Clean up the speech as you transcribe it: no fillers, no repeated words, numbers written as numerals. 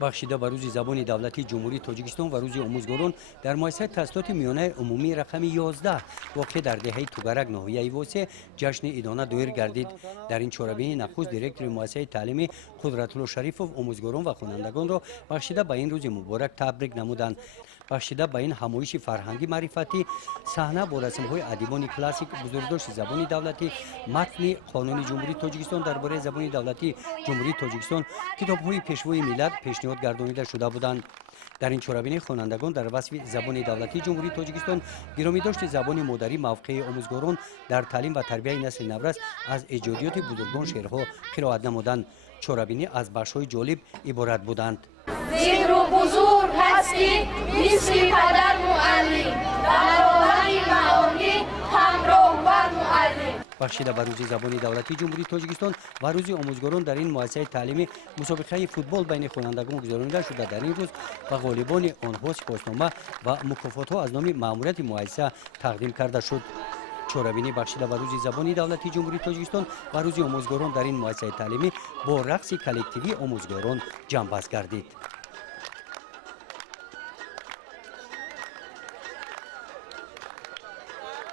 بخشیده به روز زبان دولتی جمهوری تاجیکستان و روز آموزگاران در مؤسسه تحصیلات میانه عمومی رقم 11 واقع در دهه توگرک ناحیه واسه جشن ایدانه دایر گردید. در این چهاربینی نخست دیرکتور مؤسسه تعلیمی قدرت‌الله شریفوف آموزگاران و خوانندگان را بخشیده به این روز مبارک تبریک نمودند. بخشیده به این همایش فرهنگی معرفتی صحنه با رسم‌های ادیبان کلاسیک بزرگداشت زبان دولتی، متن قانون جمهوری تاجیکستان درباره زبان دولتی جمهوری تاجیکستان، کتاب‌های پیشوای ملت پیشنهاد گردانیده شده بودند. در این چهاربینی خوانندگان در وصف زبان دولتی جمهوری تاجیکستان گرامی داشت زبان مادری موقع آموزگاران در تعلیم و تربیت نسل نورس از ایجادیات بزرگان شعرها قرائت نمودند. چهاربینی از بخش‌های جالب عبارت بودند. ذکر و بزرگ هستی مثل پدر معلم در عالم معانی همراه بر معلم. بخشیده به روز زبان دولتی جمهوری تاجیکستان و روز آموزگاران در این مؤسسه تعلیمی مسابقه فوتبال بین خوانندگان گذرانیده شده. در این روز به غالبان آنها سپاسنامه و مکافات‌ها از نام مأموریت مؤسسه تقدیم کرده شد. چهاربینی بخشیده به روز زبان دولتی جمهوری تاجیکستان و روز آموزگاران در این مؤسسه تعلیمی با رقص کلکتیوی آموزگاران جنبش گردید.